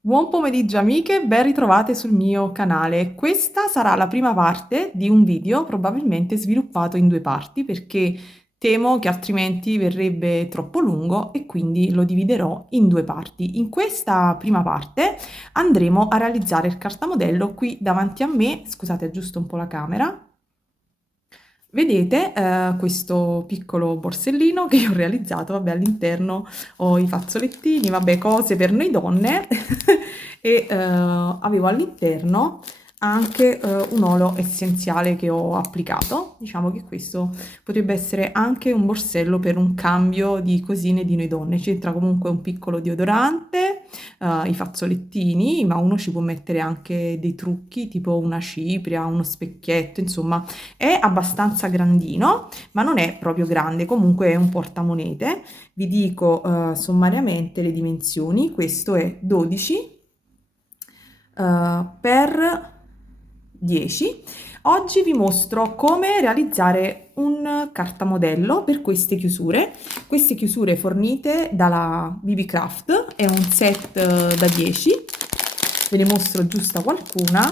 Buon pomeriggio amiche, ben ritrovate sul mio canale. Questa sarà la prima parte di un video probabilmente sviluppato in due parti perché temo che altrimenti verrebbe troppo lungo e quindi lo dividerò in due parti. In questa prima parte andremo a realizzare il cartamodello qui davanti a me. Scusate, aggiusto un po' la camera. Vedete questo piccolo borsellino che io ho realizzato, vabbè, all'interno ho i fazzolettini, vabbè, cose per noi donne e avevo all'interno anche un olio essenziale che ho applicato. Diciamo che questo potrebbe essere anche un borsello per un cambio di cosine di noi donne. C'entra comunque un piccolo deodorante, i fazzolettini, ma uno ci può mettere anche dei trucchi tipo una cipria, uno specchietto, insomma è abbastanza grandino, ma non è proprio grande, comunque è un portamonete. Vi dico sommariamente le dimensioni. Questo è 12 per 10. Oggi vi mostro come realizzare un cartamodello per queste chiusure fornite dalla BB Craft. È un set da 10, ve ne mostro giusta qualcuna,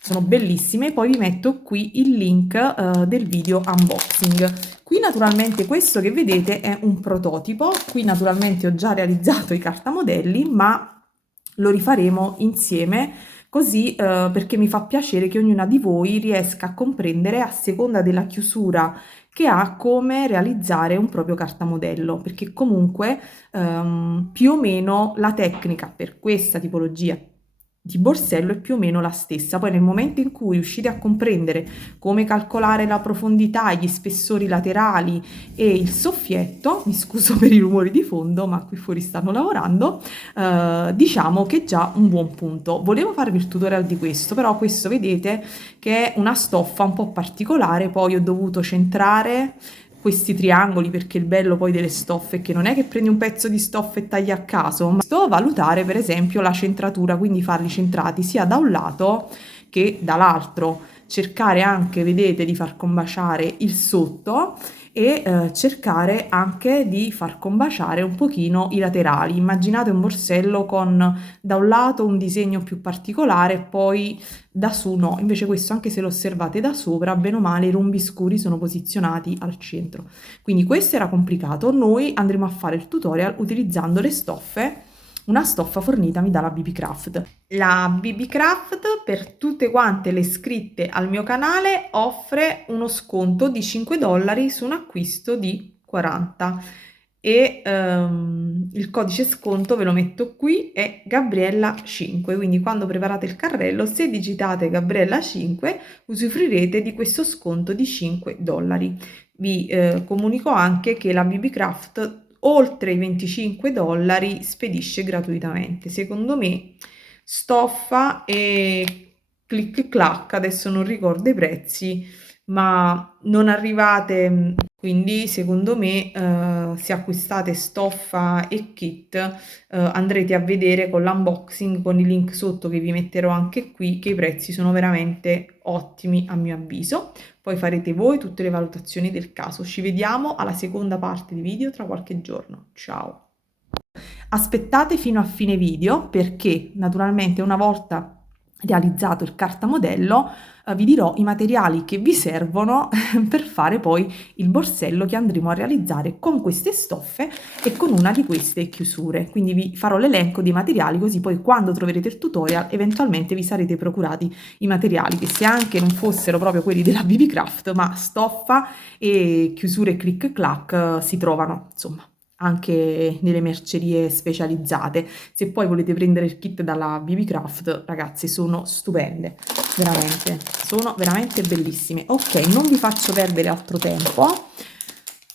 sono bellissime. Poi vi metto qui il link del video unboxing. Qui naturalmente questo che vedete è un prototipo, qui naturalmente ho già realizzato i cartamodelli, ma lo rifaremo insieme, così perché mi fa piacere che ognuna di voi riesca a comprendere, a seconda della chiusura che ha, come realizzare un proprio cartamodello, perché comunque più o meno la tecnica per questa tipologia di borsello è più o meno la stessa. Poi nel momento in cui riuscite a comprendere come calcolare la profondità, gli spessori laterali e il soffietto, mi scuso per i rumori di fondo, ma qui fuori stanno lavorando, diciamo che è già un buon punto. Volevo farvi il tutorial di questo, però questo vedete che è una stoffa un po' particolare, poi ho dovuto centrare questi triangoli, perché il bello poi delle stoffe è che non è che prendi un pezzo di stoffa e tagli a caso, ma sto a valutare per esempio la centratura, quindi farli centrati sia da un lato che dall'altro, cercare anche, vedete, di far combaciare il sotto e cercare anche di far combaciare un pochino i laterali. Immaginate un borsello con da un lato un disegno più particolare e poi da su no, invece questo, anche se lo osservate da sopra, bene o male i rombi scuri sono posizionati al centro. Quindi questo era complicato. Noi andremo a fare il tutorial utilizzando le stoffe, una stoffa fornitami dalla BB Craft. La BB Craft, per tutte quante le iscritte al mio canale, offre uno sconto di $5 su un acquisto di 40 e il codice sconto ve lo metto qui, è Gabriella 5, quindi quando preparate il carrello, se digitate Gabriella 5 usufruirete di questo sconto di $5. Vi comunico anche che la BB Craft oltre i $25 spedisce gratuitamente. Secondo me stoffa e click clack, adesso non ricordo i prezzi, ma non arrivate, quindi secondo me se acquistate stoffa e kit andrete a vedere con l'unboxing, con il link sotto che vi metterò anche qui, che i prezzi sono veramente ottimi a mio avviso. Poi farete voi tutte le valutazioni del caso. Ci vediamo alla seconda parte di video tra qualche giorno. Ciao! Aspettate fino a fine video perché naturalmente una volta realizzato il cartamodello vi dirò i materiali che vi servono per fare poi il borsello che andremo a realizzare con queste stoffe e con una di queste chiusure. Quindi vi farò l'elenco dei materiali, così poi quando troverete il tutorial eventualmente vi sarete procurati i materiali, che se anche non fossero proprio quelli della BB Craft, ma stoffa e chiusure click clack si trovano, insomma, anche nelle mercerie specializzate. Se poi volete prendere il kit dalla BB Craft, ragazzi, sono stupende, veramente, sono veramente bellissime. Ok, non vi faccio perdere altro tempo.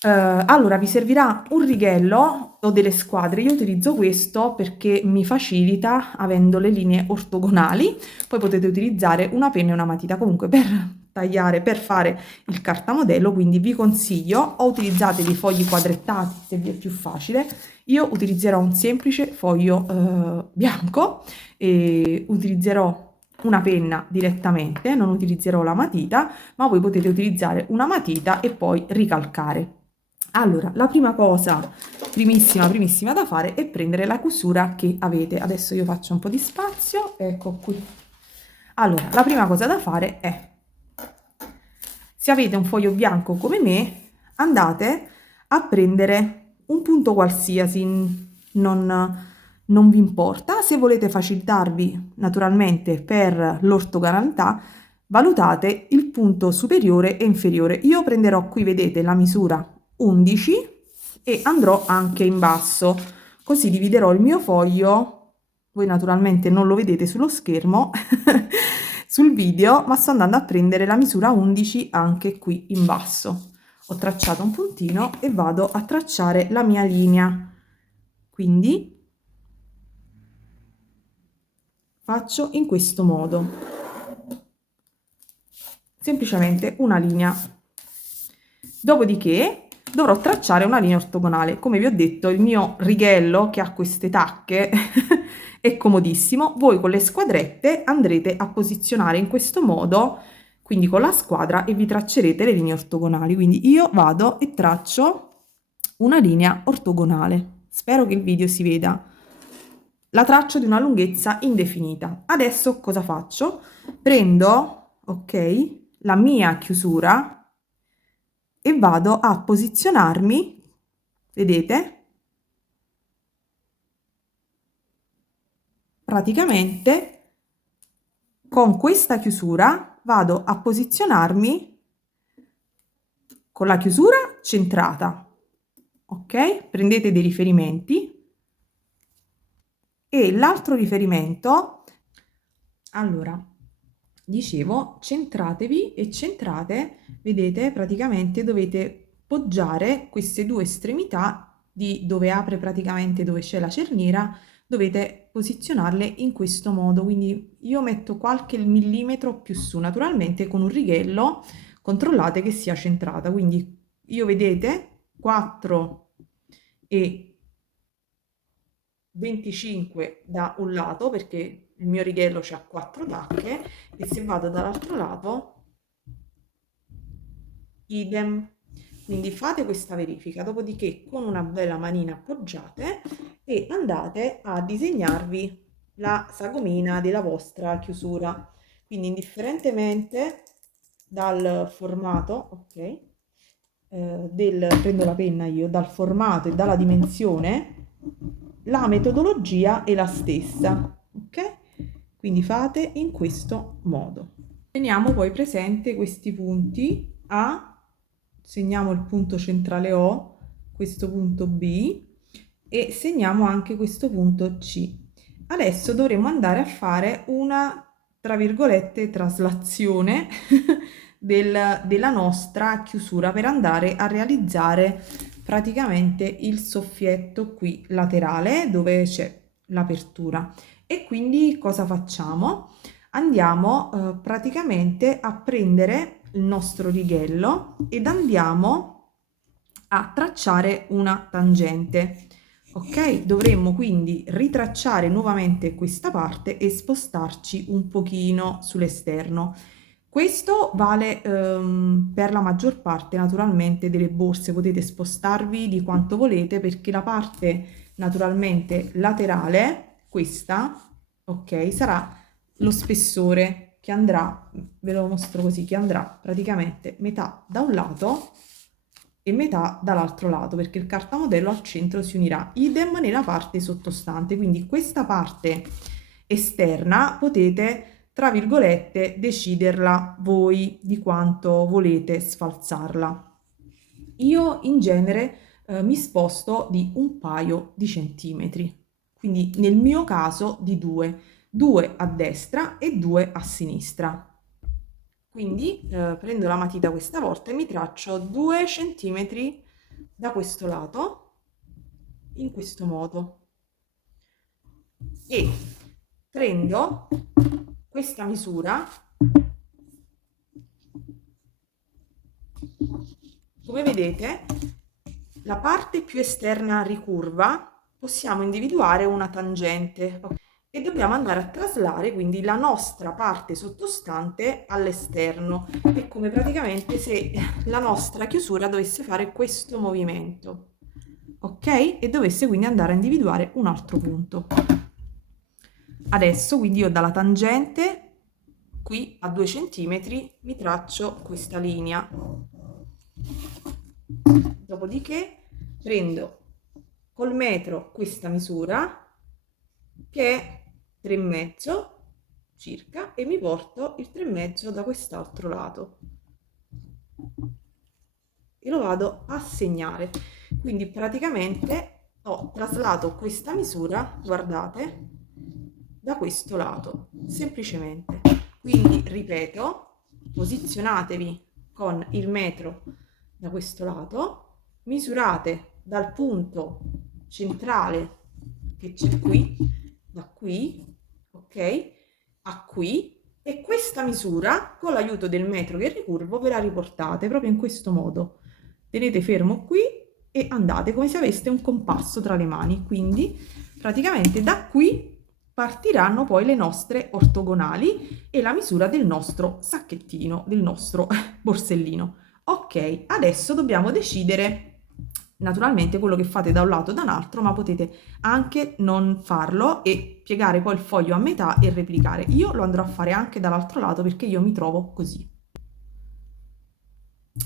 Allora vi servirà un righello o delle squadre. Io utilizzo questo perché mi facilita avendo le linee ortogonali. Poi potete utilizzare una penna e una matita comunque per tagliare, per fare il cartamodello, quindi vi consiglio o utilizzate dei fogli quadrettati se vi è più facile. Io utilizzerò un semplice foglio bianco e utilizzerò una penna direttamente, non utilizzerò la matita, ma voi potete utilizzare una matita e poi ricalcare. Allora, la prima cosa, primissima da fare è prendere la chiusura che avete. Adesso io faccio un po' di spazio, ecco qui. Allora, la prima cosa da fare è, se avete un foglio bianco come me, andate a prendere un punto qualsiasi, non vi importa. Se volete facilitarvi naturalmente per l'ortogonalità, valutate il punto superiore e inferiore. Io prenderò qui, vedete, la misura 11 e andrò anche in basso, così dividerò il mio foglio. Voi naturalmente non lo vedete sullo schermo sul video, ma sto andando a prendere la misura 11 anche qui in basso. Ho tracciato un puntino e vado a tracciare la mia linea, quindi faccio in questo modo, semplicemente una linea. Dopodiché dovrò tracciare una linea ortogonale. Come vi ho detto, il mio righello che ha queste tacche è comodissimo. Voi con le squadrette andrete a posizionare in questo modo, quindi con la squadra, e vi traccerete le linee ortogonali. Quindi io vado e traccio una linea ortogonale. Spero che il video si veda. La traccio di una lunghezza indefinita. Adesso cosa faccio? Prendo, ok, la mia chiusura e vado a posizionarmi, vedete, praticamente con questa chiusura vado a posizionarmi con la chiusura centrata, ok? Prendete dei riferimenti e l'altro riferimento, allora, dicevo, centratevi e centrate, vedete, praticamente dovete poggiare queste due estremità di dove apre praticamente dove c'è la cerniera, dovete posizionarle in questo modo, quindi io metto qualche millimetro più su, naturalmente con un righello controllate che sia centrata, quindi io vedete 4 e 25 da un lato perché il mio righello c'ha 4 tacche e se vado dall'altro lato idem. Quindi fate questa verifica, dopodiché con una bella manina appoggiate e andate a disegnarvi la sagomina della vostra chiusura. Quindi indifferentemente dal formato, ok, prendo la penna io, dal formato e dalla dimensione, la metodologia è la stessa, ok? Quindi fate in questo modo. Teniamo poi presente questi punti A, segniamo il punto centrale O, questo punto B e segniamo anche questo punto C. Adesso dovremo andare a fare una, tra virgolette, traslazione della nostra chiusura per andare a realizzare praticamente il soffietto qui laterale dove c'è l'apertura. E quindi cosa facciamo? Andiamo praticamente a prendere il nostro righello ed andiamo a tracciare una tangente. Ok, dovremmo quindi ritracciare nuovamente questa parte e spostarci un pochino sull'esterno. Questo vale per la maggior parte naturalmente delle borse, potete spostarvi di quanto volete perché la parte naturalmente laterale, questa, ok, sarà lo spessore che andrà, ve lo mostro così, che andrà praticamente metà da un lato e metà dall'altro lato perché il cartamodello al centro si unirà, idem nella parte sottostante, quindi questa parte esterna potete tra virgolette deciderla voi di quanto volete sfalsarla. Io in genere mi sposto di un paio di centimetri, quindi nel mio caso di 2 a destra e 2 a sinistra. Quindi prendo la matita questa volta e mi traccio 2 centimetri da questo lato, in questo modo. E prendo questa misura, come vedete, la parte più esterna ricurva, possiamo individuare una tangente. e dobbiamo andare a traslare quindi la nostra parte sottostante all'esterno. È come praticamente se la nostra chiusura dovesse fare questo movimento, ok? E dovesse quindi andare a individuare un altro punto. Adesso quindi io dalla tangente qui a 2 centimetri mi traccio questa linea, dopodiché prendo col metro questa misura che è 3,5 circa e mi porto il 3,5 da quest'altro lato e lo vado a segnare. Quindi praticamente ho traslato questa misura, guardate, da questo lato, semplicemente. Quindi ripeto, posizionatevi con il metro da questo lato, misurate dal punto centrale che c'è qui, da qui, ok, a qui, e questa misura con l'aiuto del metro che ricurvo ve la riportate proprio in questo modo. Tenete fermo qui e andate come se aveste un compasso tra le mani, quindi praticamente da qui partiranno poi le nostre ortogonali e la misura del nostro sacchettino, del nostro borsellino. Ok, adesso dobbiamo decidere naturalmente quello che fate da un lato o da un altro, ma potete anche non farlo e piegare poi il foglio a metà e replicare. Io lo andrò a fare anche dall'altro lato perché io mi trovo così.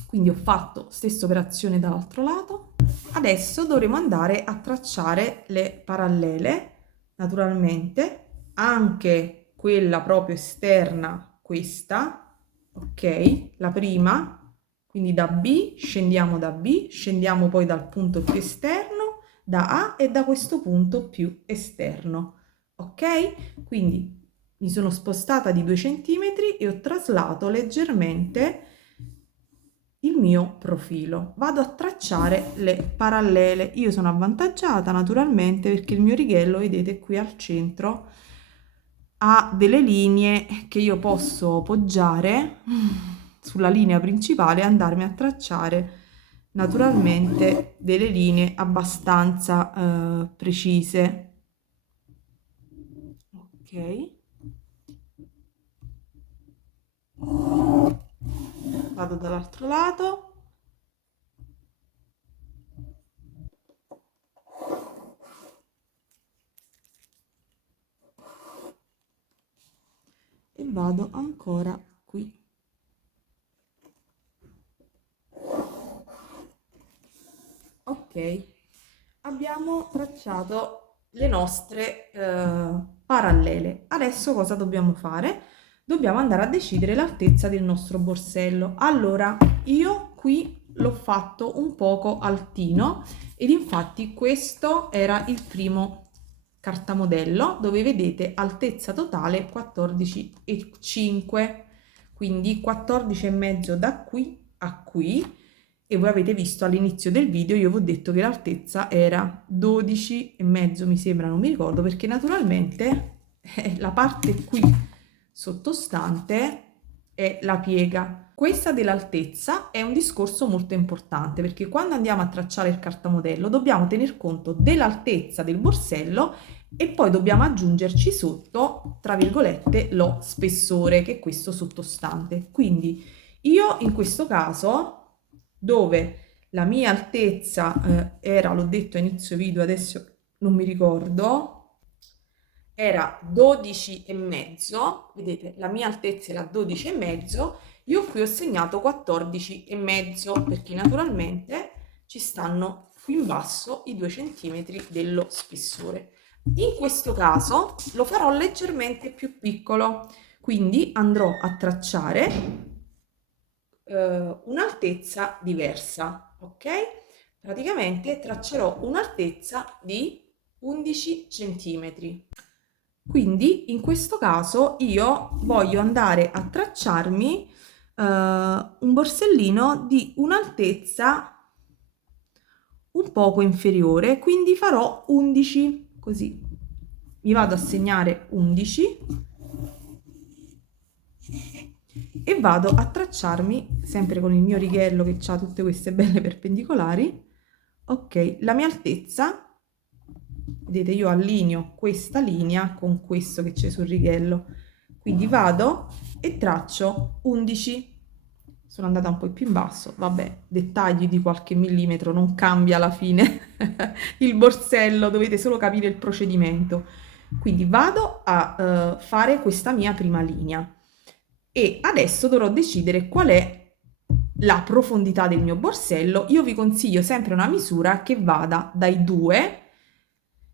Quindi ho fatto stessa operazione dall'altro lato. Adesso dovremo andare a tracciare le parallele, naturalmente, anche quella proprio esterna, questa, ok? La prima, quindi da B, scendiamo poi dal punto più esterno, da A e da questo punto più esterno, ok? Quindi mi sono spostata di 2 centimetri e ho traslato leggermente il mio profilo. Vado a tracciare le parallele. Io sono avvantaggiata naturalmente perché il mio righello, vedete qui al centro, ha delle linee che io posso poggiare sulla linea principale e andarmi a tracciare naturalmente delle linee abbastanza precise. Ok. Vado dall'altro lato. E vado ancora qui. Ok, abbiamo tracciato le nostre parallele. Adesso cosa dobbiamo fare? Dobbiamo andare a decidere l'altezza del nostro borsello. Allora, io qui l'ho fatto un poco altino ed infatti questo era il primo cartamodello dove vedete altezza totale 14,5, quindi 14,5 da qui a qui. E voi avete visto all'inizio del video, io vi ho detto che l'altezza era 12,5, mi sembra, non mi ricordo, perché naturalmente la parte qui sottostante è la piega. Questa dell'altezza è un discorso molto importante perché quando andiamo a tracciare il cartamodello dobbiamo tener conto dell'altezza del borsello e poi dobbiamo aggiungerci sotto, tra virgolette, lo spessore, che è questo sottostante. Quindi io in questo caso, dove la mia altezza era, l'ho detto a inizio video, adesso non mi ricordo, era 12,5, vedete la mia altezza era 12,5, io qui ho segnato 14,5 perché naturalmente ci stanno qui in basso i 2 centimetri dello spessore. In questo caso lo farò leggermente più piccolo, quindi andrò a tracciare un'altezza diversa, ok? Praticamente traccerò un'altezza di 11 centimetri. Quindi in questo caso io voglio andare a tracciarmi un borsellino di un'altezza un poco inferiore, quindi farò 11, così mi vado a segnare 11 e vado a tracciarmi sempre con il mio righello che ha tutte queste belle perpendicolari, ok, la mia altezza Vedete, io allineo questa linea con questo che c'è sul righello, quindi vado e traccio 11. Sono andata un po' più in basso, vabbè, dettagli di qualche millimetro, non cambia alla fine il borsello, dovete solo capire il procedimento. Quindi vado a fare questa mia prima linea e adesso dovrò decidere qual è la profondità del mio borsello. Io vi consiglio sempre una misura che vada dai 2,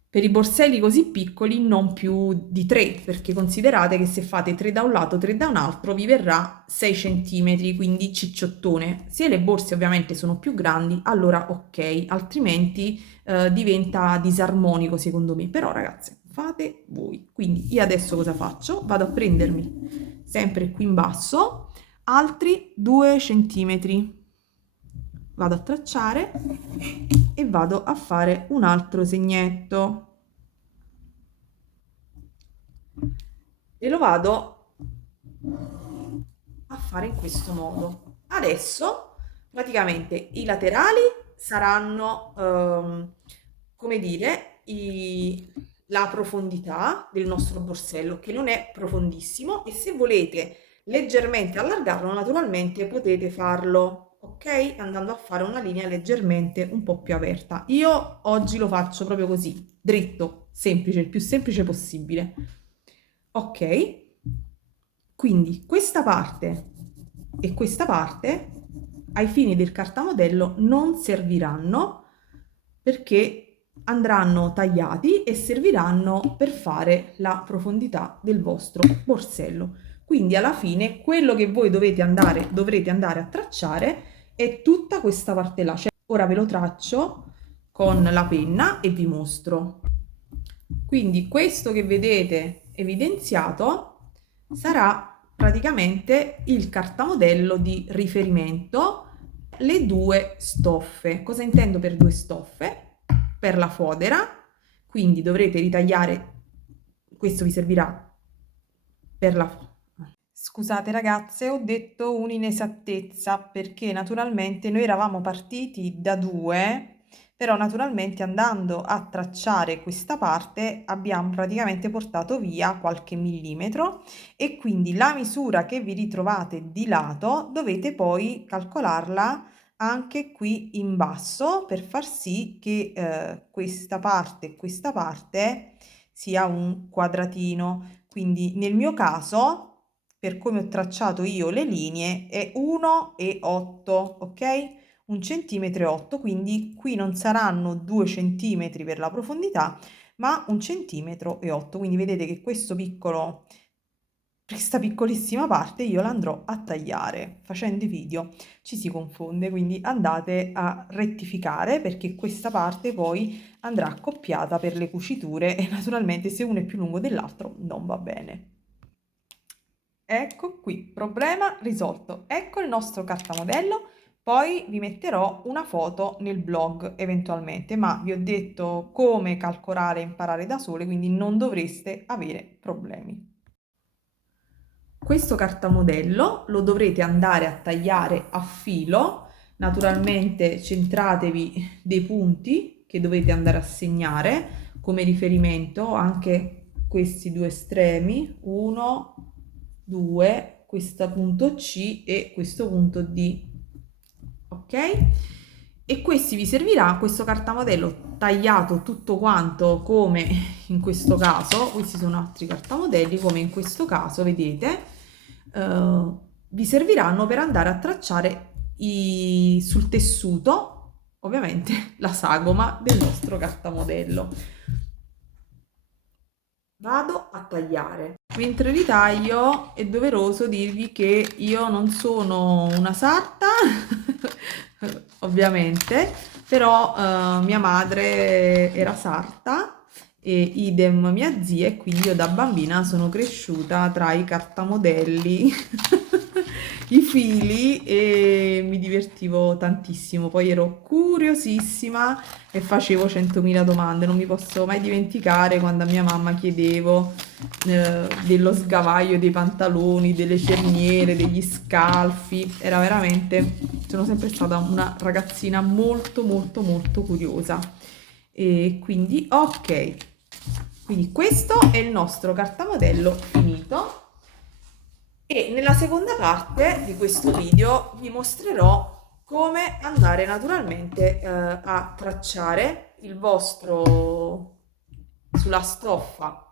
per i borselli così piccoli non più di 3, perché considerate che se fate 3 da un lato, 3 da un altro, vi verrà 6 cm, quindi cicciottone. Se le borse ovviamente sono più grandi, allora ok, altrimenti diventa disarmonico secondo me. Però ragazze, fate voi. Quindi io adesso cosa faccio? Vado a prendermi sempre qui in basso altri 2 centimetri. Vado a tracciare e vado a fare un altro segnetto e lo vado a fare in questo modo. Adesso praticamente i laterali saranno come dire la profondità del nostro borsello, che non è profondissimo, e se volete leggermente allargarlo naturalmente potete farlo, ok, andando a fare una linea leggermente un po' più aperta. Io oggi lo faccio proprio così, dritto, semplice, il più semplice possibile. Ok, quindi questa parte e questa parte ai fini del cartamodello non serviranno, perché andranno tagliati e serviranno per fare la profondità del vostro borsello. Quindi alla fine quello che voi dovrete andare a tracciare è tutta questa parte là. Cioè, ora ve lo traccio con la penna e vi mostro. Quindi questo che vedete evidenziato sarà praticamente il cartamodello di riferimento, le due stoffe. Cosa intendo per due stoffe? Per la fodera, quindi dovrete ritagliare, questo vi servirà per la... Scusate ragazze, ho detto un'inesattezza perché naturalmente noi eravamo partiti da 2, però naturalmente andando a tracciare questa parte abbiamo praticamente portato via qualche millimetro e quindi la misura che vi ritrovate di lato dovete poi calcolarla anche qui in basso per far sì che questa parte e questa parte sia un quadratino. Quindi nel mio caso, per come ho tracciato io le linee, è 1,8, ok? 1,8 cm, quindi qui non saranno 2 cm per la profondità, ma 1,8 cm. Quindi vedete che questa piccolissima parte io la andrò a tagliare. Facendo i video ci si confonde, quindi andate a rettificare perché questa parte poi andrà accoppiata per le cuciture e naturalmente se uno è più lungo dell'altro non va bene. Ecco qui, problema risolto. Ecco il nostro cartamodello. Poi vi metterò una foto nel blog eventualmente, ma vi ho detto come calcolare e imparare da sole, quindi non dovreste avere problemi. Questo cartamodello lo dovrete andare a tagliare a filo, naturalmente centratevi dei punti che dovete andare a segnare come riferimento, anche questi due estremi, 1, 2, questo punto C e questo punto D, ok? E questi vi servirà, questo cartamodello tagliato tutto quanto come in questo caso, questi sono altri cartamodelli come in questo caso, vedete, vi serviranno per andare a tracciare sul tessuto ovviamente la sagoma del nostro cartamodello. Vado a tagliare. Mentre ritaglio è doveroso dirvi che io non sono una sarta ovviamente, però mia madre era sarta e idem mia zia, e quindi io da bambina sono cresciuta tra i cartamodelli, i fili, e mi divertivo tantissimo. Poi ero curiosissima e facevo 100.000 domande. Non mi posso mai dimenticare quando a mia mamma chiedevo dello sgavaio dei pantaloni, delle cerniere, degli scalfi. Era veramente, sono sempre stata una ragazzina molto molto molto curiosa. E quindi ok, quindi questo è il nostro cartamodello finito. E nella seconda parte di questo video vi mostrerò come andare naturalmente a tracciare il vostro sulla stoffa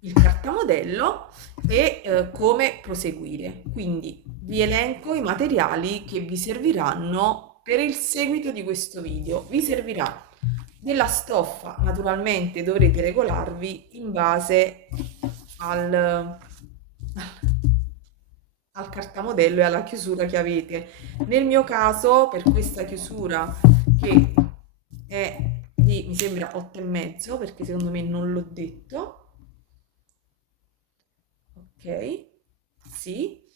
il cartamodello e come proseguire. Quindi vi elenco i materiali che vi serviranno per il seguito di questo video. Vi servirà della stoffa, naturalmente dovrete regolarvi in base al cartamodello e alla chiusura che avete. Nel mio caso, per questa chiusura che è di, mi sembra 8,5, perché secondo me non l'ho detto. Ok, sì.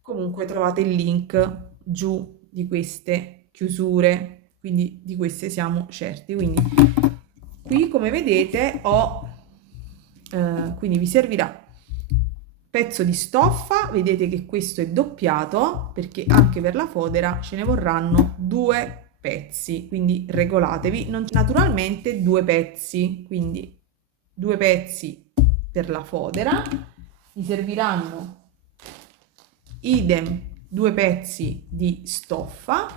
Comunque trovate il link giù di queste chiusure, quindi di queste siamo certi. Quindi qui, come vedete, ho quindi vi servirà pezzo di stoffa, vedete che questo è doppiato perché anche per la fodera ce ne vorranno 2 pezzi, quindi regolatevi. Naturalmente 2 pezzi, quindi 2 pezzi per la fodera, vi serviranno idem 2 pezzi di stoffa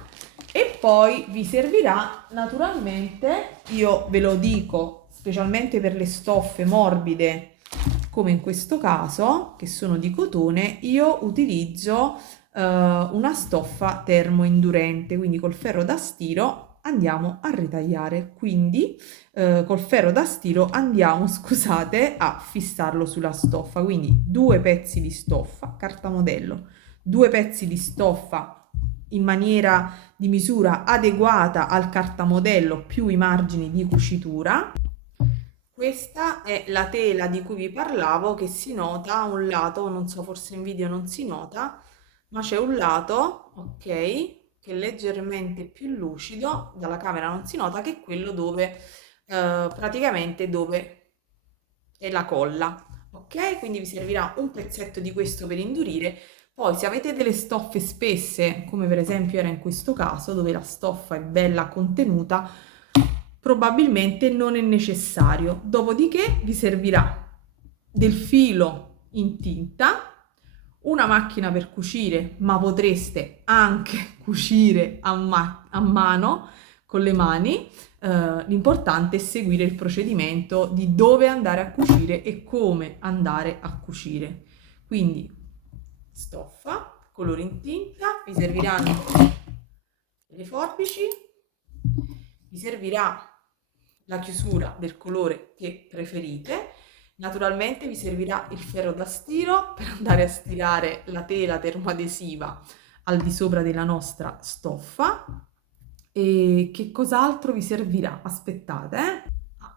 e poi vi servirà naturalmente, io ve lo dico, specialmente per le stoffe morbide come in questo caso, che sono di cotone, io utilizzo una stoffa termoindurente, quindi col ferro da stiro andiamo a ritagliare, quindi col ferro da stiro andiamo, scusate, a fissarlo sulla stoffa, quindi 2 pezzi di stoffa, cartamodello, 2 pezzi di stoffa in maniera di misura adeguata al cartamodello più i margini di cucitura. Questa è la tela di cui vi parlavo, che si nota a un lato, non so, forse in video non si nota, ma c'è un lato, ok, che è leggermente più lucido, dalla camera non si nota, che è quello dove praticamente dove è la colla, ok? Quindi vi servirà un pezzetto di questo per indurire. Poi se avete delle stoffe spesse, come per esempio era in questo caso, dove la stoffa è bella contenuta, probabilmente non è necessario. Dopodiché vi servirà del filo in tinta, una macchina per cucire, ma potreste anche cucire a mano con le mani. L'importante è seguire il procedimento di dove andare a cucire e come andare a cucire. Quindi stoffa, colore in tinta, vi serviranno le forbici, vi servirà la chiusura del colore che preferite. Naturalmente vi servirà il ferro da stiro per andare a stirare la tela termoadesiva al di sopra della nostra stoffa. E che cos'altro vi servirà? Aspettate,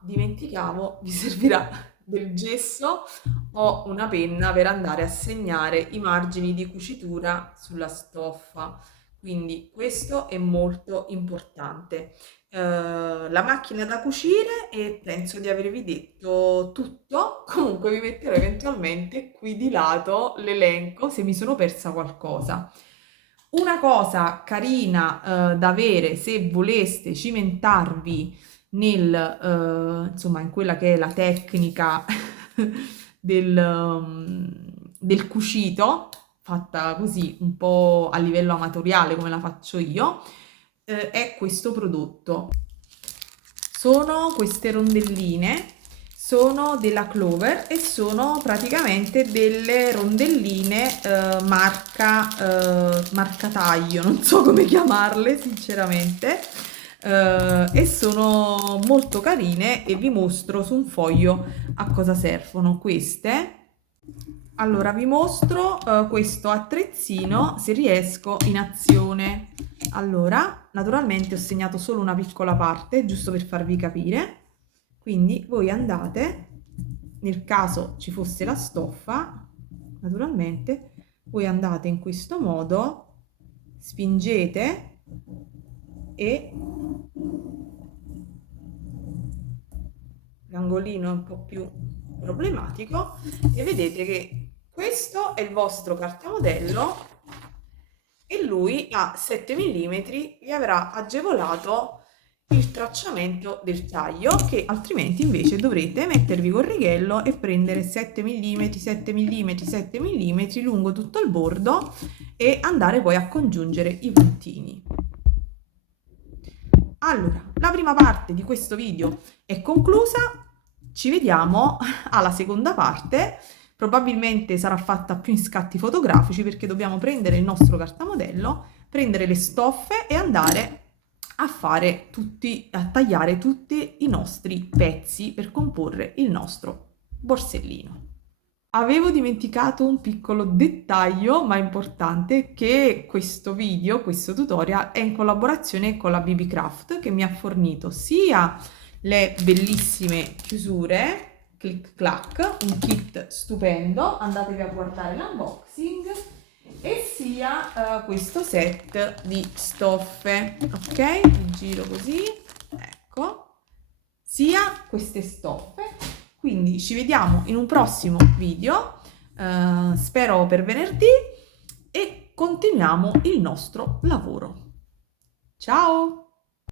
dimenticavo, vi servirà del gesso o una penna per andare a segnare i margini di cucitura sulla stoffa. Quindi questo è molto importante. La macchina da cucire e penso di avervi detto tutto. Comunque vi metterò eventualmente qui di lato l'elenco se mi sono persa qualcosa. Una cosa carina da avere se voleste cimentarvi insomma, in quella che è la tecnica del cucito, fatta così un po' a livello amatoriale come la faccio io, è questo prodotto. Sono queste rondelline, sono della Clover e sono praticamente delle rondelline marca taglio, non so come chiamarle sinceramente, e sono molto carine e vi mostro su un foglio a cosa servono queste. Allora vi mostro questo attrezzino, se riesco, in azione. Allora, naturalmente ho segnato solo una piccola parte, giusto per farvi capire. Quindi voi andate, nel caso ci fosse la stoffa, naturalmente, voi andate in questo modo, spingete e l'angolino è un po' più problematico e vedete che questo è il vostro cartamodello e lui a 7 mm vi avrà agevolato il tracciamento del taglio, che altrimenti invece dovrete mettervi col righello e prendere 7 mm, 7 mm, 7 mm lungo tutto il bordo e andare poi a congiungere i puntini. Allora, la prima parte di questo video è conclusa, ci vediamo alla seconda parte. Probabilmente sarà fatta più in scatti fotografici perché dobbiamo prendere il nostro cartamodello, prendere le stoffe e andare a tagliare tutti i nostri pezzi per comporre il nostro borsellino. Avevo dimenticato un piccolo dettaglio, ma importante, che questo video, questo tutorial è in collaborazione con la BB Craft, che mi ha fornito sia le bellissime chiusure, click clack, un kit stupendo, andatevi a guardare l'unboxing, e sia questo set di stoffe, ok? Vi giro così, ecco, sia queste stoffe. Quindi ci vediamo in un prossimo video, spero per venerdì, e continuiamo il nostro lavoro. Ciao!